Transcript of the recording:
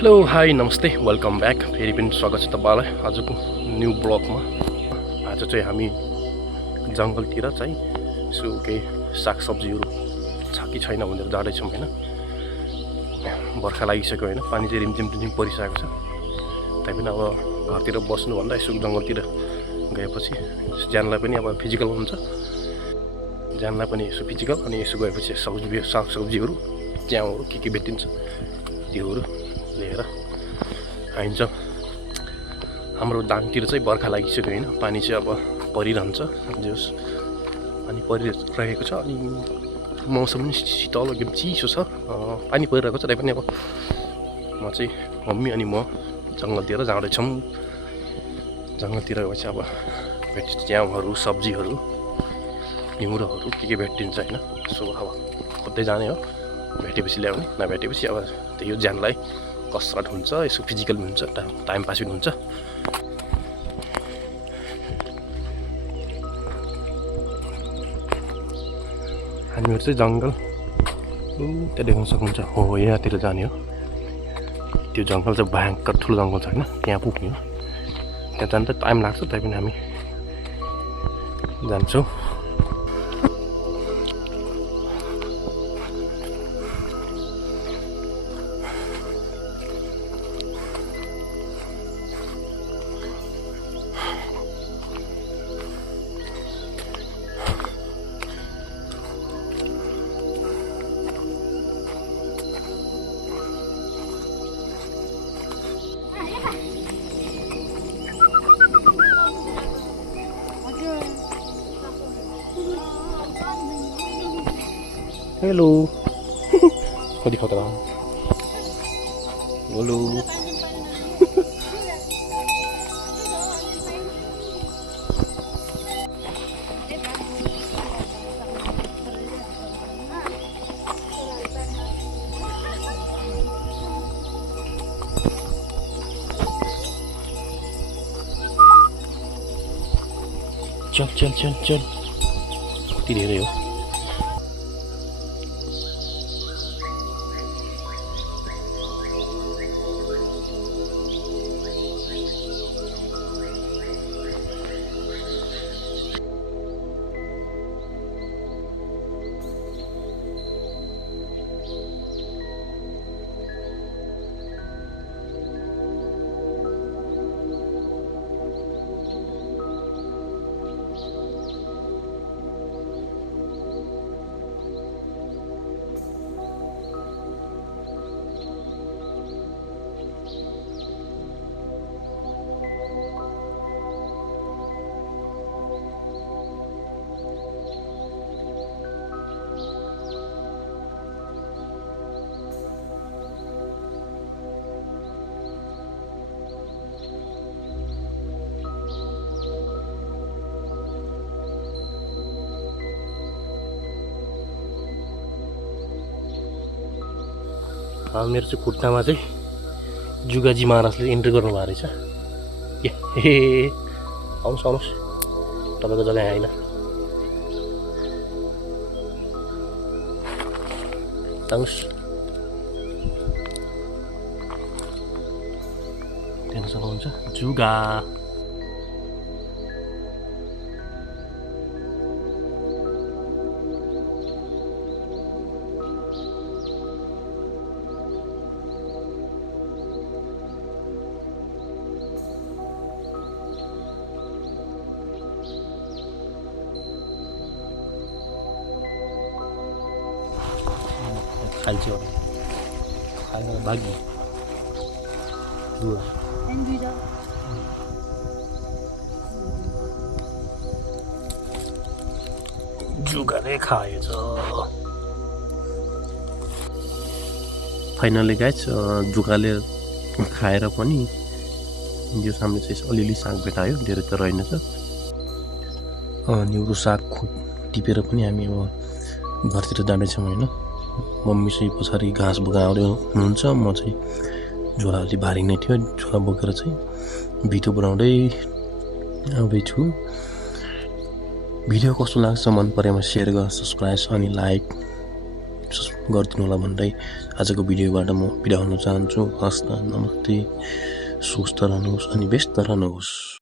Hello hi नमस्ते welcome back फेरि पनि स्वागत छ तपाईँलाई आजको न्यू ब्लगमा। आज चाहिँ हामी जङ्गलतिर चाहिँ यसो केही सागसब्जीहरू छ कि छैन भनेर जाँदैछौँ होइन। बर्खा लागिसक्यो होइन, पानी चाहिँ रिमझिम परिसकेको छ। तैपनि अब घरतिर बस्नुभन्दा यसो जङ्गलतिर गएपछि ज्यानलाई पनि अब फिजिकल हुन्छ, ज्यानलाई पनि यसो फिजिकल, अनि यसो गएपछि सागसब्जीहरू च्याउहरू के भेटिन्छ त्योहरू लिएर आइन्छ। हाम्रो धानतिर चाहिँ बर्खा लागिसक्यो होइन, पानी चाहिँ अब परिरहन्छ जोस् पानी परिरहेको छ। अनि मौसम पनि शीतल एकदम चिसो छ, पानी परिरहेको छ। तैपनि अब म चाहिँ मम्मी अनि म जङ्गलतिर जाँदैछौँ। जङ्गलतिर गएपछि अब च्याउहरू सब्जीहरू निहुरोहरू के भेटिन्छ होइन। सो अब खोज्दै जाने हो, भेटेपछि ल्याउने, नभेटेपछि अब त्यही हो, ज्यानलाई कसरत हुन्छ, यसो फिजिकल हुन्छ, टाइम पास पनि हुन्छ। हामीहरू चाहिँ जङ्गल त्यहाँ देख्न सक्नुहुन्छ, हो यहाँतिर जाने हो। त्यो जङ्गल चाहिँ भयङ्कर ठुलो जङ्गल छ होइन, त्यहाँ पुग्ने हो। त्यहाँ जानु त टाइम लाग्छ, तैपनि हामी जान्छौँ। हेलो कति खतरा बोलो। चल चल चल चल, कति धेरै हो। मेरो चाहिँ खुट्टामा चाहिँ जुगाजी महाराजले इन्ट्री गर्नुभएको रहेछ। ए आउनुहोस् आउनुहोस्, तपाईँको जग्गा यहाँ होइन। आउनुहोस्, देख्न सक्नुहुन्छ जुगा। खाल्छ खाएर भागी जुगाले खाएछ। फाइनली गाइस जुगाले खाएर पनि यो सामने चाहिँ अलिअलि साग भेटायो, धेरै त रहेनछ। निहुरो साग टिपेर पनि हामी अब घरतिर जाँदैछौँ होइन। मम्मी चाहिँ पछाडि घाँस बोकाउँदै हुनुहुन्छ, म चाहिँ झोला अलि भारी नै थियो, झोला बोकेर चाहिँ भिडियो बनाउँदै आउँदैछु। भिडियो कस्तो लाग्छ, मन परेमा सेयर गर, सब्सक्राइब अनि लाइक गरिदिनु होला भन्दै आजको भिडियोबाट म बिदा हुन चाहन्छु। हस्त नमस्ते, स्वस्थ रहनुहोस् अनि व्यस्त रहनुहोस्।